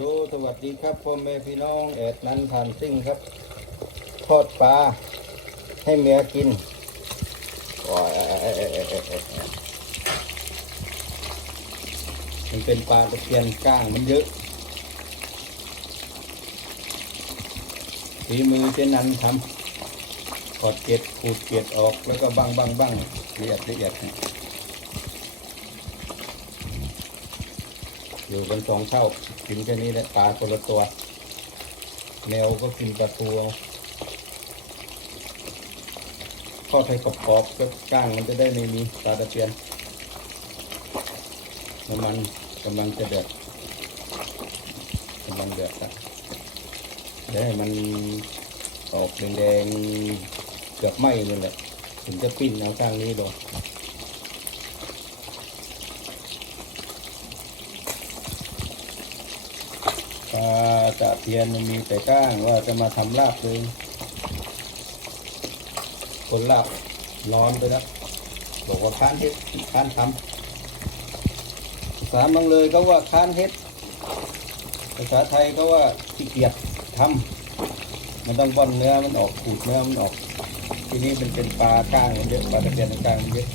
ดูสวัสดีครับพ่อแม่พี่น้องแอดนั้นทานซิ่งครับ ทอดปลาให้เมียกินโอ้ยมันเป็นปลาตะเพียนก้างมันเยอะฝีมือเช่นนั้นทำถอดเกล็ดขูดเกล็ดออกแล้วก็บังบังบังละเอียดละเอียด อยู่กันสองเท่ากินแค่นี้แหละปลาคนละตัว แมวก็กินปลาทูทอดให้กรอบๆก็ก้างมันจะได้ไม่มีปลาตะเพียนน้ำมันกำลังจะเดือดกำลังเดือดแล้วเดี๋ยวให้มันออกแดงๆเกือบไหม้เลยแหละถึงจะปิ้นเอาข้างนี้ลง ปลาตะเพียนมันมีแต่ก้างว่าจะมาทำลาบเลยคนลาบร้อนไปแล้วบอกว่าค้านเฮ็ดค้านทำภาษาบางเลยก็ว่าค้านเฮ็ดภาษาไทยก็ว่าขี้เกียจทำมันต้องบ้อนเนื้อมันออกขูดเนื้อมันออกทีนี้มันเป็นปลาก้างเยอะปลาตะเพียนก้างเยอะ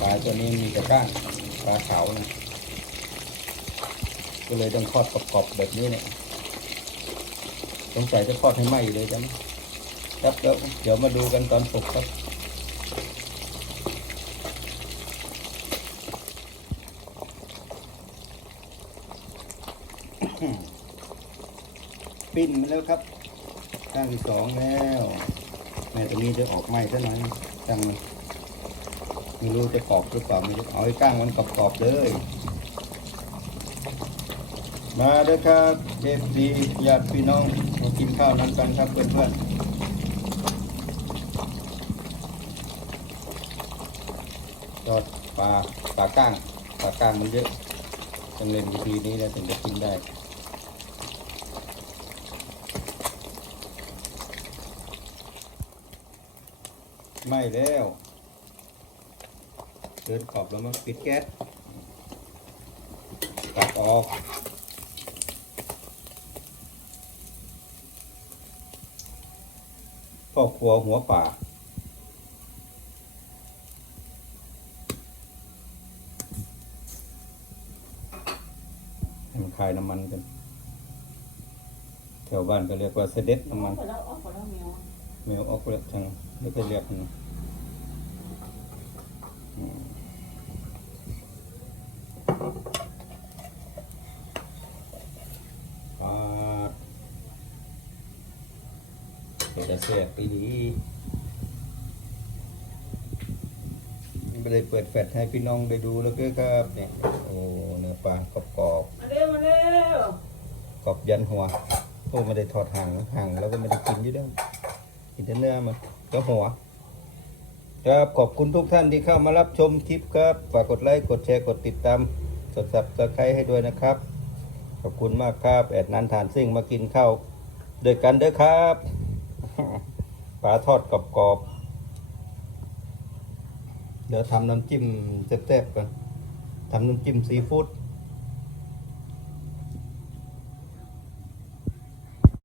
ปลาตัวนี้มีแต่ก้างปลาขาวนะ ก็เลยต้องทอดกรอบๆแบบนี้เนี่ยสงสัยจะทอดให้ไหม้เลยจังครับแล้วเดี๋ยวมาดูกันตอนสุกครับ ปิ้นมาแล้วครับข้งที่สองแล้วแม่ตัวนี้จะออกไหม้เท่านั้นจังมันไม่รู้จะกรอบหรือเปล่าไม่รู้เอาให้ก้างมันกรอบๆเลย มาเด้อครับเอฟซีญาติพี่น้องมากินข้าวนั้นกันครับเพื่อนๆยอดปลาปลาก้างปลาก้างมันเยอะต้องเล่นวิธีนี้แล้วถึงจะกินได้ไม่แล้วเดินขอบแล้วมาปิดแก๊สตัดออก พ่อครัวหัวป่า ให้มันคายน้ำมันกัน แถวบ้านก็เรียกว่าเสด็จน้ำมันขอแล้วขอแล้วแมวแมวออกแล้วทางแล้วก็เรียกมันอืมปาด เดี๋ยวจะเสียปีนี้ไม่ได้เปิดแฟลชให้พี่น้องได้ดูแล้วก็ครับเนี่ยโอ้เนื้อปลากรอบกรอบมาเร็วมาเร็วๆกรอบยันหัวโอ้ไม่ได้ถอดหางนะหางแล้วก็ไม่ได้กินอยู่ด้วยกินแต่เนื้อมันก็หัวครับขอบคุณทุกท่านที่เข้ามารับชมคลิปครับ ฝากกดไลค์กดแชร์กดติดตามกดซับสไครต์ให้ด้วยนะครับ ขอบคุณมากครับ แอดนันทานซิ่งมากินข้าวด้วยกันเด้อครับปลาทอดกรอบๆ เดี๋ยวทำน้ำจิ้มแซ่บๆกันทำน้ำจิ้มซีฟู้ด